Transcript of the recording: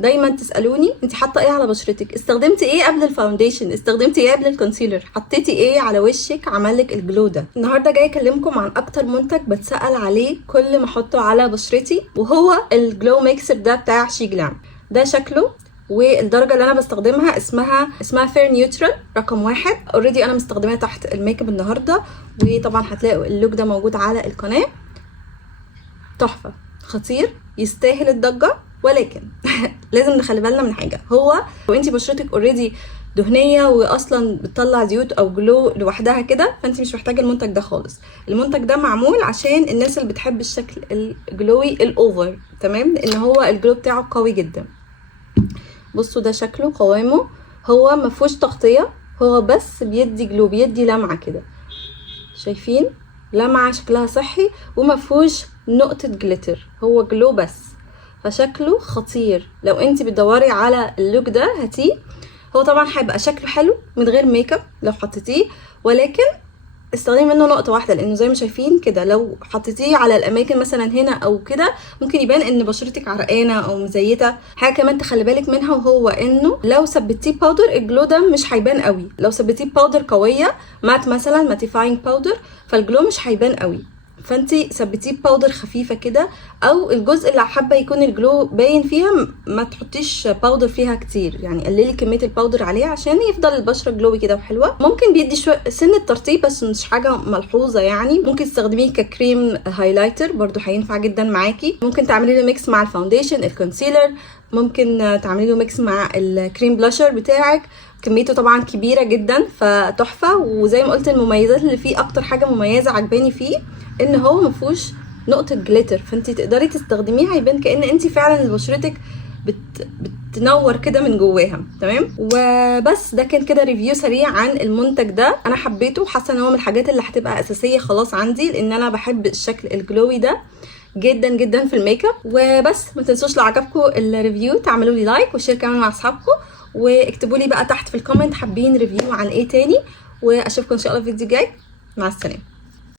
دايما تسالوني انت حاطه ايه على بشرتك، استخدمتي ايه قبل الفاونديشن، استخدمتي ايه قبل الكونسيلر، حطيتي ايه على وشك عملك الجلو ده. النهارده جاي اكلمكم عن اكتر منتج بتسال عليه كل ما احطه على بشرتي، وهو الجلو ميكسر ده بتاع شي جلام. ده شكله والدرجه اللي انا بستخدمها اسمها فير نيوترال رقم 1. اوريدي انا مستخدماه تحت الميك اب النهارده، وطبعا هتلاقوا اللوك ده موجود على القناه. تحفه، خطير، يستاهل الضجه. ولكن لازم نخلي بالنا من حاجه، هو لو انت بشرتك اوريدي دهنيه واصلا بتطلع زيوت او جلو لوحدها كده، فانت مش محتاجه المنتج ده خالص. المنتج ده معمول عشان الناس اللي بتحب الشكل الجلوي الاوفر، تمام، لان هو الجلو بتاعه قوي جدا. بصوا ده شكله، قوامه، هو مفهوش تغطيه، هو بس بيدي جلو، بيدي لمعه كده، شايفين لمعه شكلها صحي ومفهوش نقطه جليتر، هو جلو بس. فشكله خطير، لو انت بتدوري على اللوك ده هاتيه. هو طبعا هيبقى شكله حلو من غير ميك اب لو حطيتيه، ولكن استخدمي منه نقطه واحده، لانه زي ما شايفين كده لو حطيتيه على الاماكن مثلا هنا او كده ممكن يبان ان بشرتك عرقانه او مزيته. حاجه كمان تخلي بالك منها، وهو انه لو ثبتيه باودر الجلو ده مش هيبان قوي. لو ثبتيه باودر قويه مات مثلا ماتيفاينج باودر، فالجلو مش هيبان قوي. فانتي ثبتيه باودر خفيفه كده، او الجزء اللي حابه يكون الجلو باين فيها ما تحطيش باودر فيها كتير، يعني قللي كميه الباودر عليه عشان يفضل البشره جلوي كده وحلوه. ممكن بيدي شويه سن ترطيب بس مش حاجه ملحوظه يعني. ممكن تستخدميه ككريم هايلايتر برضو هينفع جدا معاكي. ممكن تعملي له ميكس مع الفاونديشن الكونسيلر، ممكن تعملي له ميكس مع الكريم بلاشر بتاعك. كميته طبعا كبيره جدا فتحفه. وزي ما قلت المميزات اللي فيه، اكتر حاجه مميزه عجباني فيه ان هو مفهوش نقطه جليتر، فانت تقدري تستخدميه هيبان كأن انت فعلا بشرتك بتنور كده من جواها. تمام، وبس ده كان كده ريفيو سريع عن المنتج ده. انا حبيته، حاسه ان هو من الحاجات اللي هتبقى اساسيه خلاص عندي، لان انا بحب الشكل الجلوي ده جدا جدا في الميك اب. وبس ما تنسوش لو عجبكم الريفيو تعملوا لي لايك وشير كمان مع اصحابكم، واكتبوا لي بقى تحت في الكومنت حابين ريفيو عن ايه تاني، واشوفكم ان شاء الله في فيديو جاي. مع السلامه.